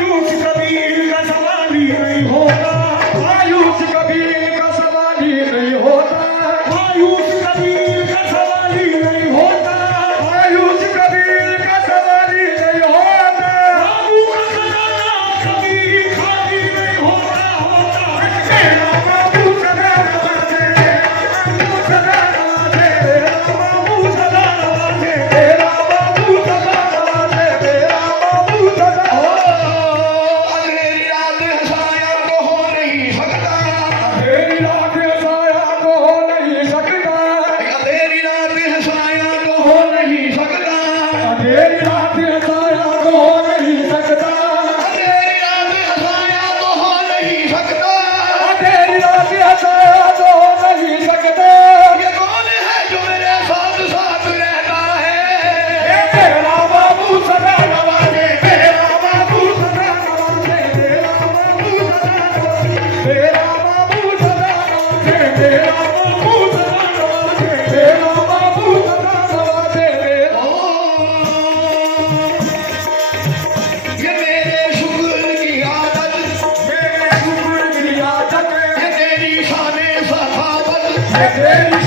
मायूस कबीर का सवाल ही नहीं होता, मायूस कबीर का सवाल ही नहीं होता, मायूस कबीर का सवाल ही नहीं होता, मायूस कबीर का सवाल ही नहीं होता। बाबू का खजाना कभी खाली नहीं होता, तेरा बाबू सदा नवाजे, तेरा बाबू सदा नवाजे, तेरा बाबू सदा नवाजे, तेरा बाबू सदा अंधेरी रात हंसाया तो हो नहीं सकता, अंधेरी रात हंसाया तो हो नहीं सकता, अंधेरी रात हंसाया तो हो नहीं सकता, अंधेरी रात हंसाया तो हो नहीं सकता, अंधेरी रात हंसाया तो हो नहीं सकता। ये कौन है जो मेरे साथ साथ रहता है? तेरा बाबू सदा नवाजे, तेरा बाबू सदा नवाजे, तेरा बाबू सदा नवाजे, तेरा बाबू सदा नवाजे, तेरा बाबू सदा नवाजे, तेरा बाबू सदा नवाजे, तेरा ये मेरे शुक्र की आदत, मेरे शुक्र की आदत ये तेरी शान सखावत, है, तेरी